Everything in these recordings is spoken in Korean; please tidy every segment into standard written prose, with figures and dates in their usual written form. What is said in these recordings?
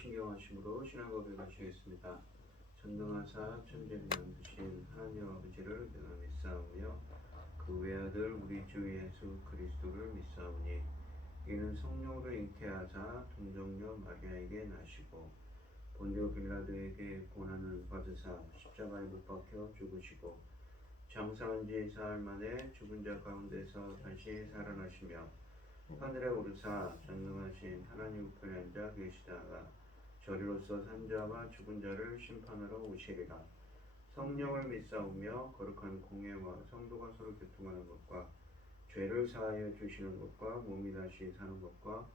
신경하심으로 신앙 고백하시겠습니다. 전능하사 천지를 만드신 하나님 아버지를 내가 믿사오며 그 외아들 우리 주 예수 그리스도를 믿사오니 이는 성령으로 잉태하사 동정녀 마리아에게 나시고 본디오 빌라도에게 고난을 받으사 십자가에 못 박혀 죽으시고 장사한 지 사흘 만에 죽은 자 가운데서 다시 살아나시며 하늘에 오르사 전능하신 하나님 우편에 앉아 계시다가 저리로서 산 자와 죽은 자를 심판하러 오시리라. 성령을 믿사오며 거룩한 공예와 성도가 서로 교통하는 것과 죄를 사하여 주시는 것과 몸이 다시 사는 것과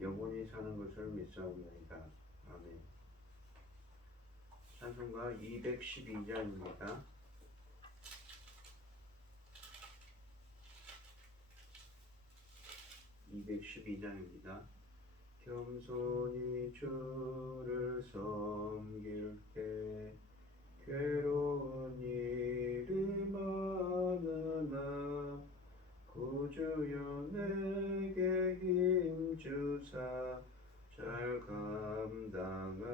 영원히 사는 것을 믿사옵나이다. 아멘. 찬송가 212장입니다. 212장입니다. 겸손히 주를 섬길 때 괴로운 일이 많으나 구주여 내게 힘주사 잘 감당하게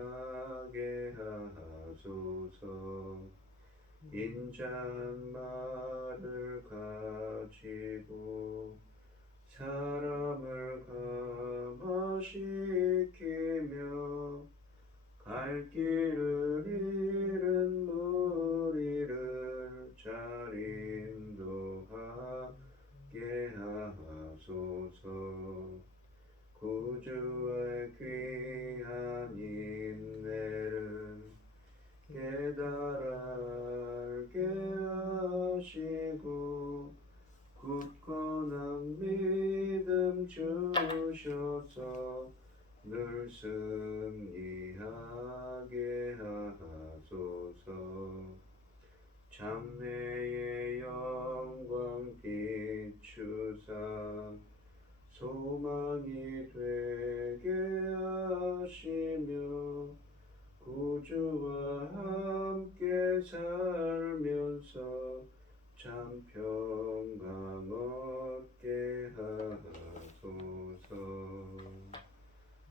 하소서. 인자말을 가지고 사람을 감화시키며 갈 길을 잃은 무리를 잘 인도하게 하소서. 구주의 귀한 인내를 깨달아 알게 하시고 굳건한 믿음 주셔서 늘 승리하게 하소서. 장래의 영광 비추사 소망이 되게 하시며 구주와 함께 살면서 참 평강 얻게 하소서.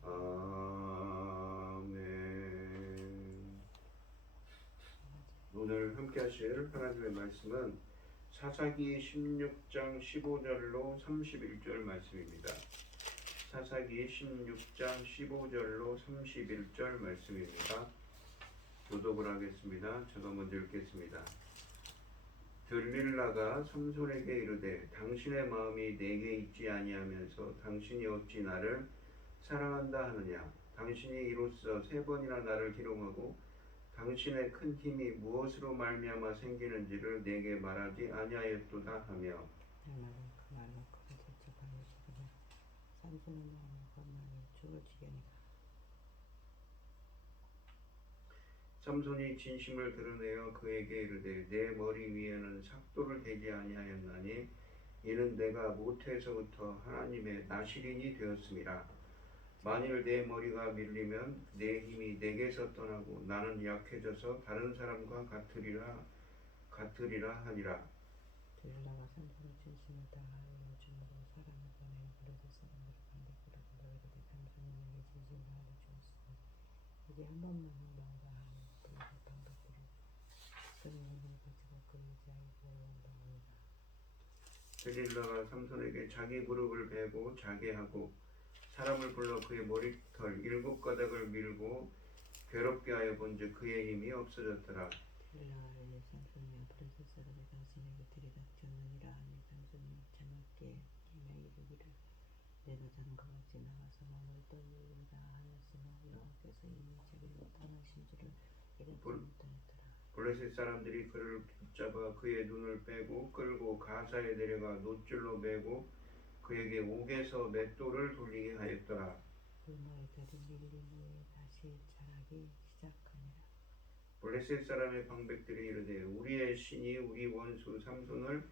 아멘. 오늘 함께 하실 하나님의 말씀은 사사기 16장 15절로 31절 말씀입니다. 사사기 16장 15절로 31절 말씀입니다. 교독을 하겠습니다. 제가 먼저 읽겠습니다. 들릴라가 삼손에게 이르되 당신의 마음이 내게 있지 아니하면서 당신이 어찌 나를 사랑한다 하느냐. 당신이 이로써 3번이나 나를 희롱하고 당신의 큰 힘이 무엇으로 말미암아 생기는지를 내게 말하지 아니하였도다 하며 그 말로 그를 대적하여 죽으며 삼손의 마음을 겁나니 죽을 지경이라. 삼손이 진심을 드러내어 그에게 이르되 내 머리 위에는 삭도를 대지 아니하였나니 이는 내가 모태에서부터 하나님의 나실인이 되었음이라. 만일 내 머리가 밀리면 내 힘이 내게서 떠나고 나는 약해져서 다른 사람과 같으리라 하니라. 들릴라가 삼손의 진심을 다하여 요즘으로 사람을 보내어 블레셋 사람들을 반대꾸려 불러이르되 삼손이 내게 진심을 다하여 주었으니 이제 한 번만 한방과 하니 블레셋 반대꾸려 성령을 가지고 그 의지하여 보러온다 하니라. 들릴라가 삼손에게 자기 무릎을 베고 자게 하고 사람을 불러 그의 머리털 7가닥을 밀고 괴롭게 하여 본즉 그의 힘이 없어졌더라. 들릴라가 이르되 삼손이여 블레셋 사람이 당신에게 들이닥쳤느니라 하니 삼손이 자막게 힘에 이르기를 내가 다른 것 같이 나가서 몸을 떨리라 하였으나 여호와께서 이미 자기를 떠나신 줄을 깨닫지 못하였더라. 블레셋 사람들이 그를 붙잡아 그의 눈을 빼고 끌고 가사에 내려가 놋줄로 매고 그에게 옥에서 맷돌을 돌리게 하였더라. 굶어의 다리 밀린 후에 다시 자라기 시작하니라. 블레셋 사람의 방백들이 이르되 우리의 신이 우리 원수 삼손을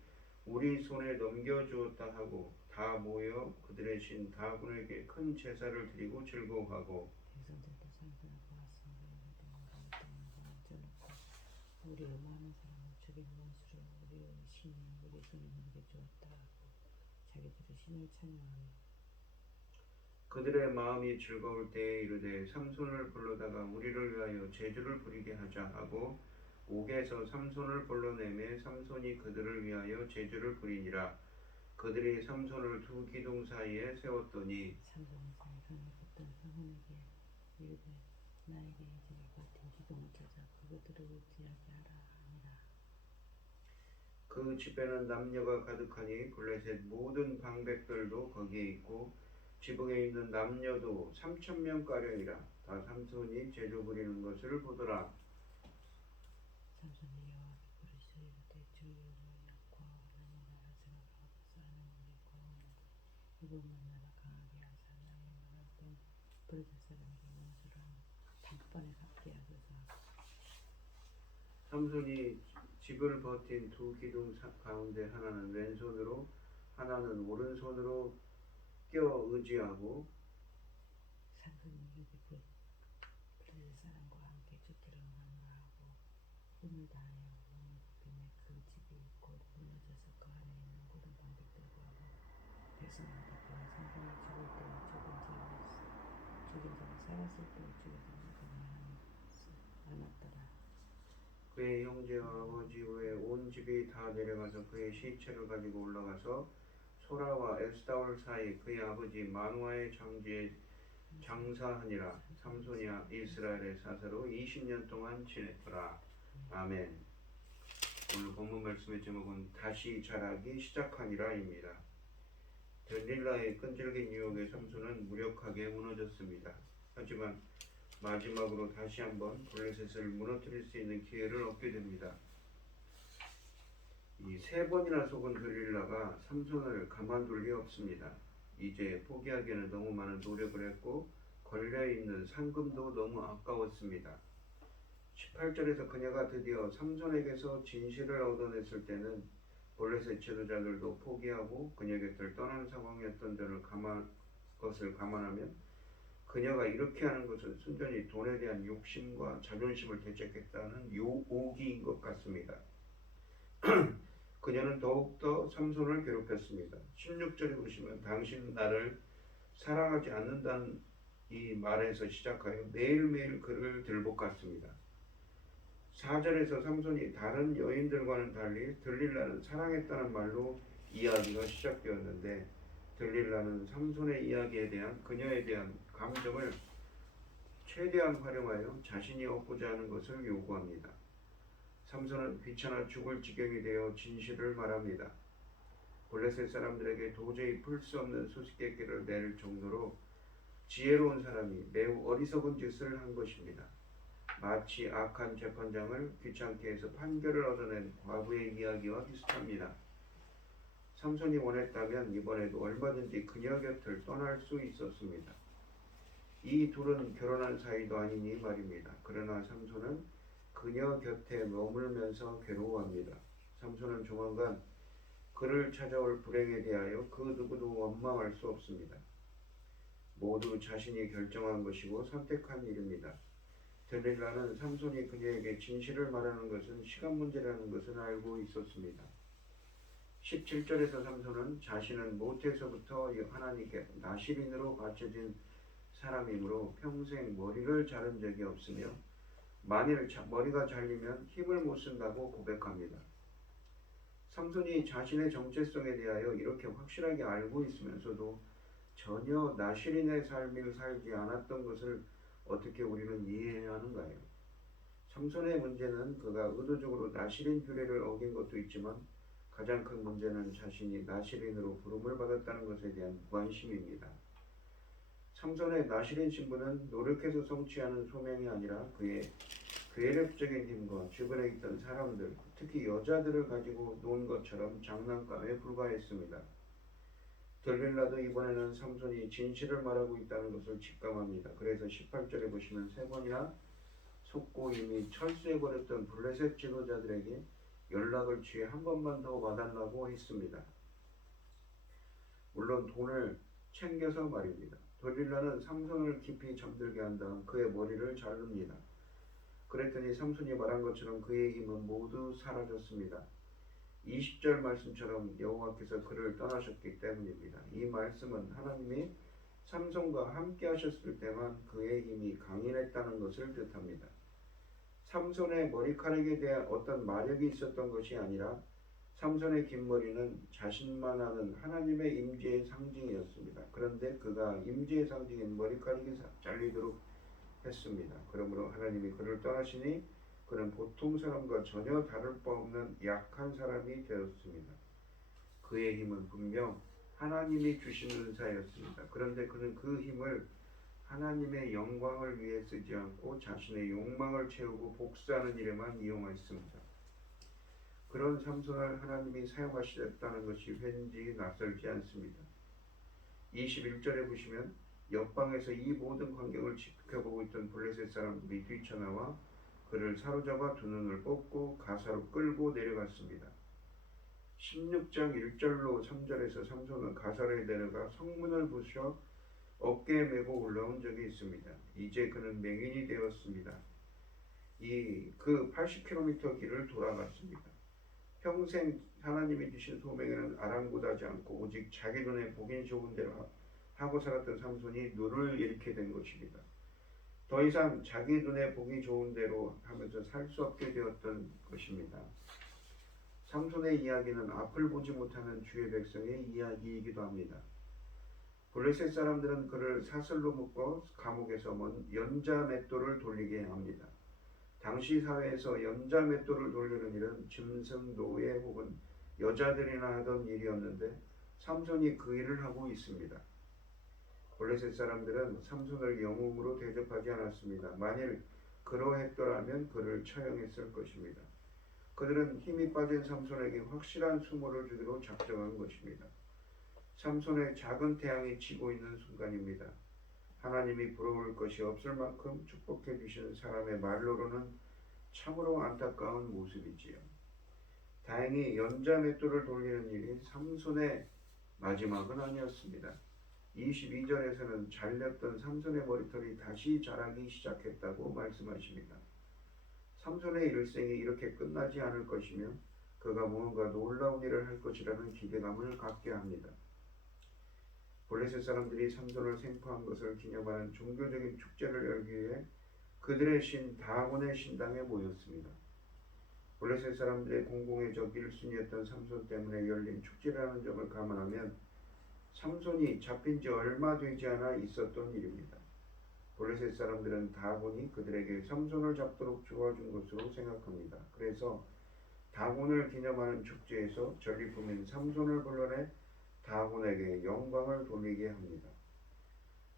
우리 손에 넘겨주었다 하고 다 모여 그들의 신 다곤에게 큰 제사를 드리고 즐거워하고 백성들도 삼손을 보았으므로 이르되 우리의 땅을 얹어놓고 우리의 많은 사람을 죽인 원수를 우리의 신이 우리 손에 넘겨주었다 하고 자기들의 신을 찬양하며 그들의 마음이 즐거울 때에 이르되 삼손을 불러다가 우리를 위하여 제주를 부리게 하자 하고 옥에서 삼손을 불러내매 삼손이 그들을 위하여 제주를 부리니라. 그들이 삼손을 두 기둥 사이에 세웠더니 삼손이 생선을 붙던 성원에게 이르되 나에게 이 집을 버틴 기둥을 찾아 그것들을 어찌하게 하라 하니라. 그 집에는 남녀가 가득하니 블레셋 모든 방백들도 거기에 있고 지붕에 있는 남녀도 3,000명가량이라. 다 삼손이 제주 부리는 것을 보더라. 삼손이 여호와께 부르시되 이르되 주여 약과 나무가 생각하고서 하는 일이 고하는데 이것만 나라 강하게 하사 나의 말할 땐 블레셋 사람에게 원수를 단번에 갚게 하소서. 삼손이 집을 버틴 두 기둥 가운데 하나는 왼손으로 하나는 오른손으로 껴 의지하고 삼손이 이르되 블레셋 사람과 함께 죽기를 원하노라고 힘을 다하여 몸을 굽히매 그 집이 곧 무너져서 그 안에 있는 모든 방백들과 백성이 다 삼손이 죽을 때에 죽은 자가 살았을 때에 죽여졌나 않았더라. 그의 형제와 아버지 외에 온 집이 다 내려가서 그의 시체를 가지고 올라가서 소라와 에스다올 사이 그의 아버지 마누아의 장지에 장사하니라. 삼손이 이스라엘의 사사로 20년 동안 지냈더라. 아멘. 오늘 본문 말씀의 제목은 다시 자라기 시작하니라입니다. 델릴라의 끈질긴 유혹에 삼손은 무력하게 무너졌습니다. 하지만 마지막으로 다시 한번 블레셋을 무너뜨릴 수 있는 기회를 얻게 됩니다. 이 3번이나 속은 델릴라가 삼손을 가만둘 리 없습니다. 이제 포기하기에는 너무 많은 노력을 했고 걸려있는 상금도 너무 아까웠습니다. 18절에서 그녀가 드디어 삼손에게서 진실을 얻어냈을 때는 블레셋 지도자들도 포기하고 그녀 곁을 떠난 상황이었던 것을 감안하면 그녀가 이렇게 하는 것은 순전히 돈에 대한 욕심과 자존심을 되찾겠다는 요옥인 것 같습니다. 그녀는 더욱더 삼손을 괴롭혔습니다. 16절에 보시면 당신은 나를 사랑하지 않는다는 이 말에서 시작하여 매일매일 그를 들볶았습니다. 4절에서 삼손이 다른 여인들과는 달리 들릴라는 사랑했다는 말로 이야기가 시작되었는데 들릴라는 삼손의 이야기에 대한 그녀에 대한 감정을 최대한 활용하여 자신이 얻고자 하는 것을 요구합니다. 삼손은 귀찮아 죽을 지경이 되어 진실을 말합니다. 블레셋 사람들에게 도저히 풀 수 없는 수수께끼를 낼 정도로 지혜로운 사람이 매우 어리석은 짓을 한 것입니다. 마치 악한 재판장을 귀찮게 해서 판결을 얻어낸 과부의 이야기와 비슷합니다. 삼손이 원했다면 이번에도 얼마든지 그녀 곁을 떠날 수 있었습니다. 이 둘은 결혼한 사이도 아니니 말입니다. 그러나 삼손은 그녀 곁에 머물면서 괴로워합니다. 삼손은 조만간 그를 찾아올 불행에 대하여 그 누구도 원망할 수 없습니다. 모두 자신이 결정한 것이고 선택한 일입니다. 델릴라는 삼손이 그녀에게 진실을 말하는 것은 시간 문제라는 것을 알고 있었습니다. 17절에서 삼손은 자신은 모태에서부터 하나님께 나실인으로 바쳐진 사람이므로 평생 머리를 자른 적이 없으며 만일 머리가 잘리면 힘을 못 쓴다고 고백합니다. 삼손이 자신의 정체성에 대하여 이렇게 확실하게 알고 있으면서도 전혀 나실인의 삶을 살지 않았던 것을 어떻게 우리는 이해해야 하는가요? 삼손의 문제는 그가 의도적으로 나실인 규례를 어긴 것도 있지만 가장 큰 문제는 자신이 나실인으로 부름을 받았다는 것에 대한 무관심입니다. 삼손의 나실인 신분은 노력해서 성취하는 소명이 아니라 그의 괴력적인 힘과 주변에 있던 사람들, 특히 여자들을 가지고 논 것처럼 장난감에 불과했습니다. 들릴라도 이번에는 삼손이 진실을 말하고 있다는 것을 직감합니다. 그래서 18절에 보시면 3번이나 속고 이미 철수해버렸던 블레셋 지도자들에게 연락을 취해 한 번만 더 와달라고 했습니다. 물론 돈을 챙겨서 말입니다. 들릴라는 삼손을 깊이 잠들게 한 다음 그의 머리를 자릅니다. 그랬더니 삼손이 말한 것처럼 그의 힘은 모두 사라졌습니다. 20절 말씀처럼 여호와께서 그를 떠나셨기 때문입니다. 이 말씀은 하나님이 삼손과 함께 하셨을 때만 그의 힘이 강인했다는 것을 뜻합니다. 삼손의 머리카락에 대한 어떤 마력이 있었던 것이 아니라 삼손의 긴 머리는 자신만 아는 하나님의 임재의 상징이었습니다. 그런데 그가 임재의 상징인 머리카락이 잘리도록 했습니다. 그러므로 하나님이 그를 떠나시니 그는 보통 사람과 전혀 다를 바 없는 약한 사람이 되었습니다. 그의 힘은 분명 하나님이 주시는 은사였습니다. 그런데 그는 그 힘을 하나님의 영광을 위해 쓰지 않고 자신의 욕망을 채우고 복수하는 일에만 이용했습니다. 그런 삼손을 하나님이 사용하시겠다는 것이 왠지 낯설지 않습니다. 21절에 보시면 옆방에서 이 모든 광경을 지켜보고 있던 블레셋 사람들이 뛰쳐나와 그를 사로잡아 두 눈을 뽑고 가사로 끌고 내려갔습니다. 16장 1절로 3절에서 삼손은 가사로에 내려가 성문을 부셔 어깨에 메고 올라온 적이 있습니다. 이제 그는 맹인이 되었습니다. 그 80km 길을 돌아갔습니다. 평생 하나님이 주신 소명에는 아랑곳하지 않고 오직 자기 눈에 보기 좋은 대로 하고 살았던 삼손이 눈을 잃게 된 것입니다. 더 이상 자기 눈에 보기 좋은 대로 하면서 살 수 없게 되었던 것입니다. 삼손의 이야기는 앞을 보지 못하는 주의 백성의 이야기이기도 합니다. 블레셋 사람들은 그를 사슬로 묶어 감옥에서 연자 맷돌을 돌리게 합니다. 당시 사회에서 연자 맷돌을 돌리는 일은 짐승, 노예 혹은 여자들이나 하던 일이었는데 삼손이 그 일을 하고 있습니다. 블레셋 사람들은 삼손을 영웅으로 대접하지 않았습니다. 만일 그러했더라면 그를 처형했을 것입니다. 그들은 힘이 빠진 삼손에게 확실한 수모를 주기로 작정한 것입니다. 삼손의 작은 태양이 지고 있는 순간입니다. 하나님이 부러울 것이 없을 만큼 축복해 주시는 사람의 말로로는 참으로 안타까운 모습이지요. 다행히 연자 맷돌을 돌리는 일이 삼손의 마지막은 아니었습니다. 22절에서는 잘렸던 삼손의 머리털이 다시 자라기 시작했다고 말씀하십니다. 삼손의 일생이 이렇게 끝나지 않을 것이며 그가 무언가 놀라운 일을 할 것이라는 기대감을 갖게 합니다. 블레셋 사람들이 삼손을 생포한 것을 기념하는 종교적인 축제를 열기 위해 그들의 신 다곤의 신당에 모였습니다. 블레셋 사람들의 공공의 적 1순위였던 삼손 때문에 열린 축제라는 점을 감안하면 삼손이 잡힌 지 얼마 되지 않아 있었던 일입니다. 블레셋 사람들은 다곤이 그들에게 삼손을 잡도록 도와준 것으로 생각합니다. 그래서 다곤을 기념하는 축제에서 전리품인 삼손을 불러내 다곤에게 영광을 돌리게 합니다.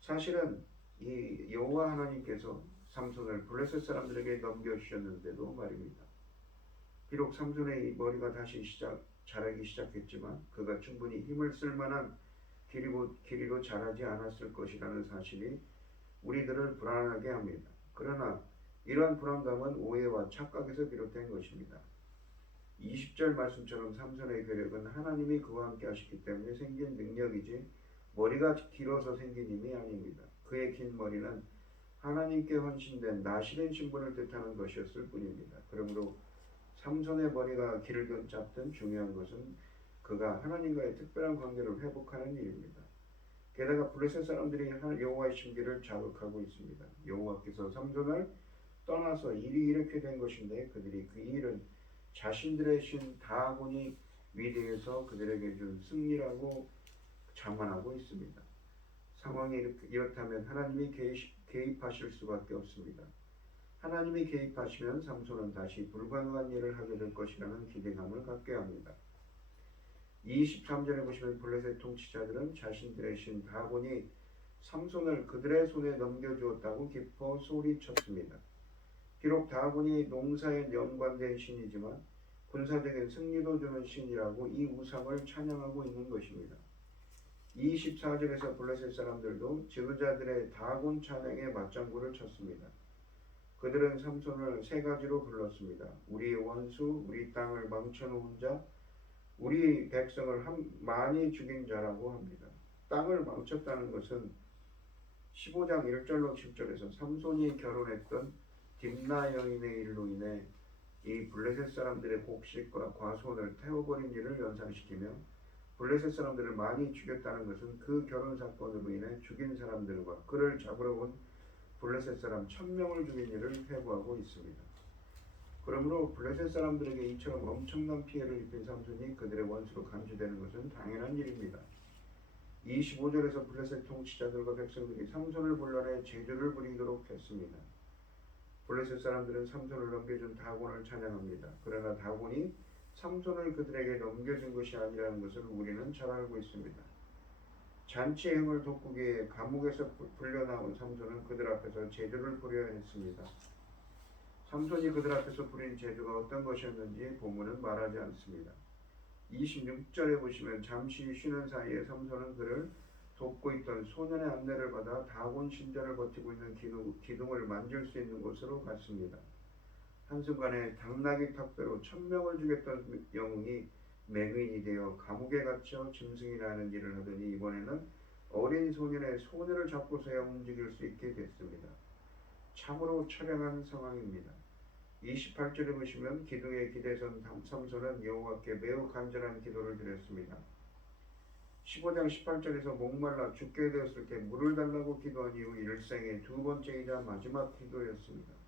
사실은 이 여호와 하나님께서 삼손을 블레셋 사람들에게 넘겨주셨는데도 말입니다. 비록 삼손의 머리가 다시 자라기 시작했지만 그가 충분히 힘을 쓸 만한 길이로 자라지 않았을 것이라는 사실이 우리들을 불안하게 합니다. 그러나 이러한 불안감은 오해와 착각에서 비롯된 것입니다. 20절 말씀처럼 삼손의 괴력은 하나님이 그와 함께 하셨기 때문에 생긴 능력이지 머리가 길어서 생긴 힘이 아닙니다. 그의 긴 머리는 하나님께 헌신된 나시린 신분을 뜻하는 것이었을 뿐입니다. 그러므로 삼손의 머리가 길든 짧든 중요한 것은 그가 하나님과의 특별한 관계를 회복하는 일입니다. 게다가 블레셋 사람들이 여호와의 심기를 자극하고 있습니다. 여호와께서 삼손을 떠나서 일이 이렇게 된 것인데 그들이 그 일은 자신들의 신 다곤이 위대해서 그들에게 준 승리라고 자만하고 있습니다. 상황이 이렇다면 하나님이 개입하실 수밖에 없습니다. 하나님이 개입하시면 삼손은 다시 불가능한 일을 하게 될 것이라는 기대감을 갖게 합니다. 23절에 보시면 블레셋 통치자들은 자신들의 신 다곤이 삼손을 그들의 손에 넘겨주었다고 기뻐 소리쳤습니다. 비록 다곤이 농사에 연관된 신이지만 군사적인 승리도 주는 신이라고 이 우상을 찬양하고 있는 것입니다. 24절에서 블레셋 사람들도 지도자들의 다곤 찬양에 맞장구를 쳤습니다. 그들은 삼손을 세 가지로 불렀습니다. 우리의 원수, 우리 땅을 망쳐놓은 자, 우리 백성을 많이 죽인 자라고 합니다. 땅을 망쳤다는 것은 15장 1절로 10절에서 삼손이 결혼했던 딥나 여인의 일로 인해 이 블레셋 사람들의 곡식과 과수원을 태워버린 일을 연상시키며 블레셋 사람들을 많이 죽였다는 것은 그 결혼 사건으로 인해 죽인 사람들과 그를 잡으러 온 블레셋 사람 1000명을 죽인 일을 회고하고 있습니다. 그러므로 블레셋 사람들에게 이처럼 엄청난 피해를 입힌 삼손이 그들의 원수로 간주되는 것은 당연한 일입니다. 25절에서 블레셋 통치자들과 백성들이 삼손을 불러내 제주를 부리도록 했습니다. 블레셋 사람들은 삼손을 넘겨준 다곤을 찬양합니다. 그러나 다곤이 삼손을 그들에게 넘겨준 것이 아니라는 것을 우리는 잘 알고 있습니다. 잔치의 흥을 돋구기 위해 감옥에서 불려나온 삼손은 그들 앞에서 제주를 부려야 했습니다. 삼손이 그들 앞에서 부린 제주가 어떤 것이었는지 본문은 말하지 않습니다. 26절에 보시면 잠시 쉬는 사이에 삼손은 그를 돕고 있던 소년의 안내를 받아 다곤 신전을 버티고 있는 기둥을 만질 수 있는 곳으로 갔습니다. 한순간에 당나귀 턱배로 1000명을 죽였던 영웅이 맹인이 되어 감옥에 갇혀 짐승이나 하는 일을 하더니 이번에는 어린 소년의 손을 잡고서야 움직일 수 있게 됐습니다. 참으로 처량한 상황입니다. 28절에 보시면 기둥에 기대선 삼손은 여호와께 매우 간절한 기도를 드렸습니다. 15장 18절에서 목말라 죽게 되었을 때 물을 달라고 기도한 이후 일생의 두 번째이자 마지막 기도였습니다.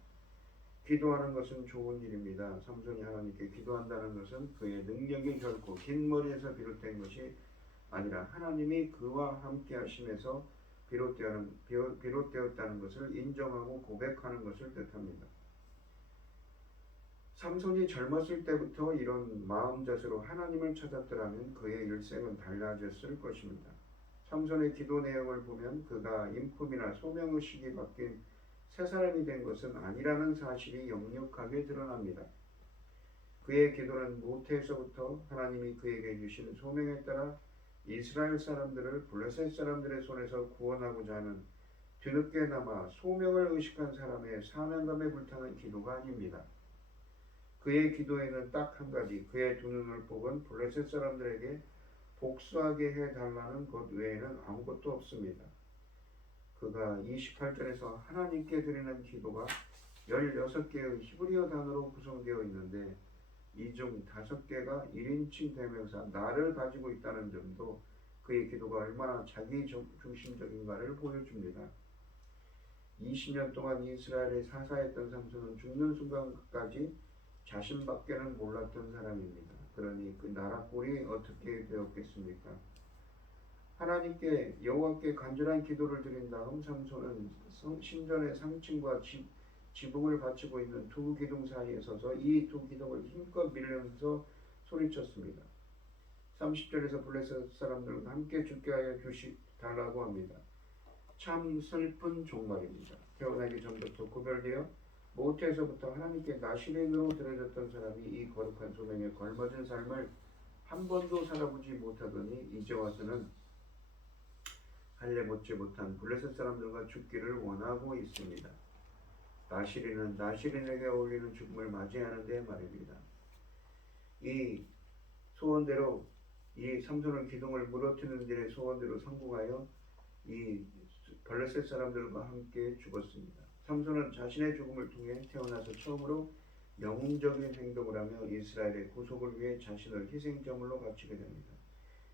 기도하는 것은 좋은 일입니다. 삼손이 하나님께 기도한다는 것은 그의 능력이 결코 긴 머리에서 비롯된 것이 아니라 하나님이 그와 함께 하심에서 비롯되었다는 것을 인정하고 고백하는 것을 뜻합니다. 삼손이 젊었을 때부터 이런 마음자세로 하나님을 찾았더라면 그의 일생은 달라졌을 것입니다. 삼손의 기도 내용을 보면 그가 인품이나 소명의식이 바뀐 새 사람이 된 것은 아니라는 사실이 역력하게 드러납니다. 그의 기도는 모태에서부터 하나님이 그에게 주신 소명에 따라 이스라엘 사람들을 블레셋 사람들의 손에서 구원하고자 하는 뒤늦게나마 소명을 의식한 사람의 사명감에 불타는 기도가 아닙니다. 그의 기도에는 딱 한 가지, 그의 두 눈을 뽑은 블레셋 사람들에게 복수하게 해달라는 것 외에는 아무것도 없습니다. 그가 28절에서 하나님께 드리는 기도가 16개의 히브리어 단어로 구성되어 있는데 이 중 5개가 1인칭 대명사 나를 가지고 있다는 점도 그의 기도가 얼마나 자기 중심적인가를 보여줍니다. 20년 동안 이스라엘에 사사했던 삼손은 죽는 순간까지 자신밖에는 몰랐던 사람입니다. 그러니 그 나라 꼴이 어떻게 되었겠습니까? 하나님께 여호와께 간절한 기도를 드린 다음 삼손은 신전의 상층과 지붕을 받치고 있는 두 기둥 사이에 서서 이 두 기둥을 힘껏 밀면서 소리쳤습니다. 30절에서 블레셋 사람들과 함께 죽게 하여 주시달라고 합니다. 참 슬픈 종말입니다. 태어나기 전부터 구별되어 모태에서부터 하나님께 나시린으로 드려졌던 사람이 이 거룩한 소명에 걸맞은 삶을 한 번도 살아보지 못하더니 이제 와서는 할례 못지 못한 블레셋 사람들과 죽기를 원하고 있습니다. 나시린은 나시린에게 어울리는 죽음을 맞이하는데 말입니다. 이 소원대로 이 삼손은 기둥을 무너뜨리는 일의 소원대로 성공하여 이 블레셋 사람들과 함께 죽었습니다. 삼손은 자신의 죽음을 통해 태어나서 처음으로 영웅적인 행동을 하며 이스라엘의 구속을 위해 자신을 희생제물로 바치게 됩니다.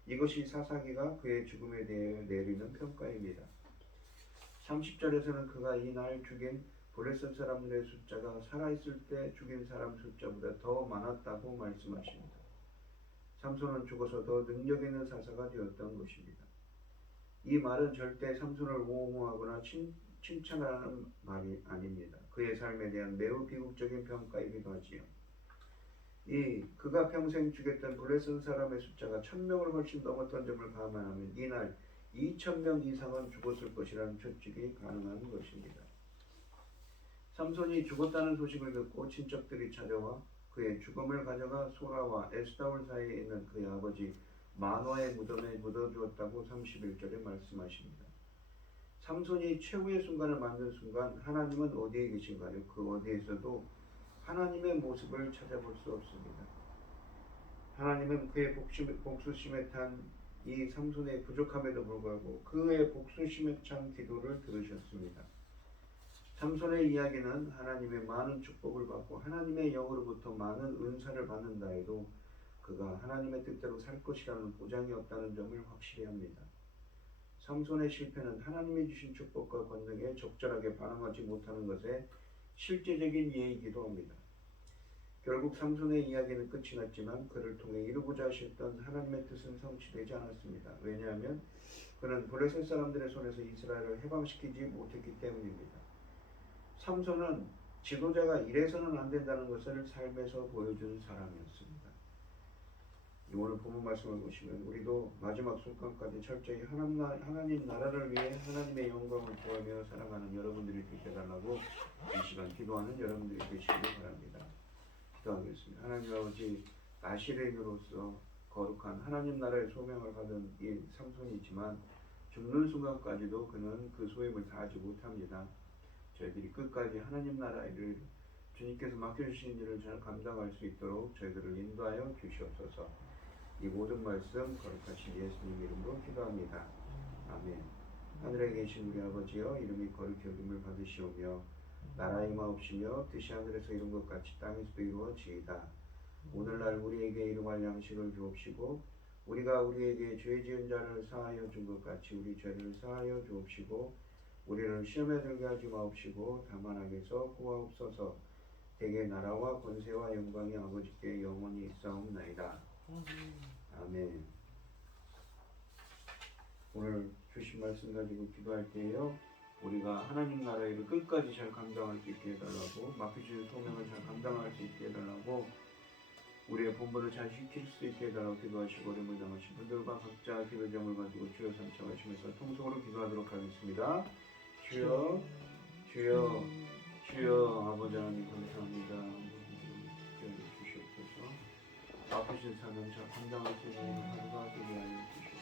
이것이 사사기가 그의 죽음에 대해 내리는 평가입니다. 30절에서는 그가 이날 죽인 블레셋 사람들의 숫자가 살아있을 때 죽인 사람 숫자보다 더 많았다고 말씀하십니다. 삼손은 죽어서 더 능력 있는 사사가 되었던 것입니다. 이 말은 절대 삼손을 옹호하거나 칭찬하는 말이 아닙니다. 그의 삶에 대한 매우 비극적인 평가이기도 하지요. 그가 평생 죽였던 블레셋 사람의 숫자가 1000명을 훨씬 넘었던 점을 감안하면 이날 2000명 이상은 죽었을 것이라는 추측이 가능한 것입니다. 삼손이 죽었다는 소식을 듣고 친척들이 찾아와 그의 죽음을 가져가 소라와 에스다올 사이에 있는 그의 아버지 마노아의 무덤에 묻어주었다고 31절에 말씀하십니다. 삼손이 최후의 순간을 맞는 순간 하나님은 어디에 계신가요? 그 어디에서도 하나님의 모습을 찾아볼 수 없습니다. 하나님은 그의 복수심에 탄 이 삼손의 부족함에도 불구하고 그의 복수심에 찬 기도를 들으셨습니다. 삼손의 이야기는 하나님의 많은 축복을 받고 하나님의 영으로부터 많은 은사를 받는다 해도 그가 하나님의 뜻대로 살 것이라는 보장이 없다는 점을 확실히 합니다. 삼손의 실패는 하나님이 주신 축복과 권능에 적절하게 반응하지 못하는 것의 실제적인 예이기도 합니다. 결국 삼손의 이야기는 끝이 났지만 그를 통해 이루고자 하셨던 하나님의 뜻은 성취되지 않았습니다. 왜냐하면 그는 블레셋 사람들의 손에서 이스라엘을 해방시키지 못했기 때문입니다. 삼손은 지도자가 이래서는 안 된다는 것을 삶에서 보여준 사람이었습니다. 오늘 본문 말씀을 보시면 우리도 마지막 순간까지 철저히 하나님 나라를 위해 하나님의 영광을 구하며 살아가는 여러분들이 되게 해달라고 이 시간 기도하는 여러분들이 되시길 바랍니다. 기도하겠습니다. 하나님 아버지, 나시레인으로서 거룩한 하나님 나라의 소명을 받은 이 삼손이지만 죽는 순간까지도 그는 그 소임을 다하지 못합니다. 저희들이 끝까지 하나님 나라의 일을 주님께서 맡겨주신 일을 잘 감당할 수 있도록 저희들을 인도하여 주시옵소서. 이 모든 말씀 거룩하신 예수님 이름으로 기도합니다. 아멘. 하늘에 계신 우리 아버지여, 이름이 거룩히 여김을 받으시오며 나라의 마옵시며 뜻이 하늘에서 이룬 것 같이 땅에서도 이루어지이다. 오늘날 우리에게 일용할 양식을 주옵시고 우리가 우리에게 죄 지은 자를 사하여 준 것 같이 우리 죄를 사하여 주옵시고 우리를 시험에 들게 하지 마옵시고 다만 악에서 구하옵소서. 대개 나라와 권세와 영광이 아버지께 영원히 있사옵나이다. 아멘. 오늘 주신 말씀 가지고 기도할 때에요, 우리가 하나님 나라의 일을 끝까지 잘 감당할 수 있게 해달라고, 맡겨주신 소명을 잘 감당할 수 있게 해달라고, 우리의 본분을 잘 지킬 수 있게 해달라고 기도하시고 어려움을 당하신 분들과 각자 기도 제목을 가지고 주여 삼창하시면서 통성으로 기도하도록 하겠습니다. 주여, 주여, 주여. 아버지 하나님 감사합니다. 주여 주시옵소서. 아프신 사명 잘 감당할 수 있는 하루가 되게 하여 주시옵소서.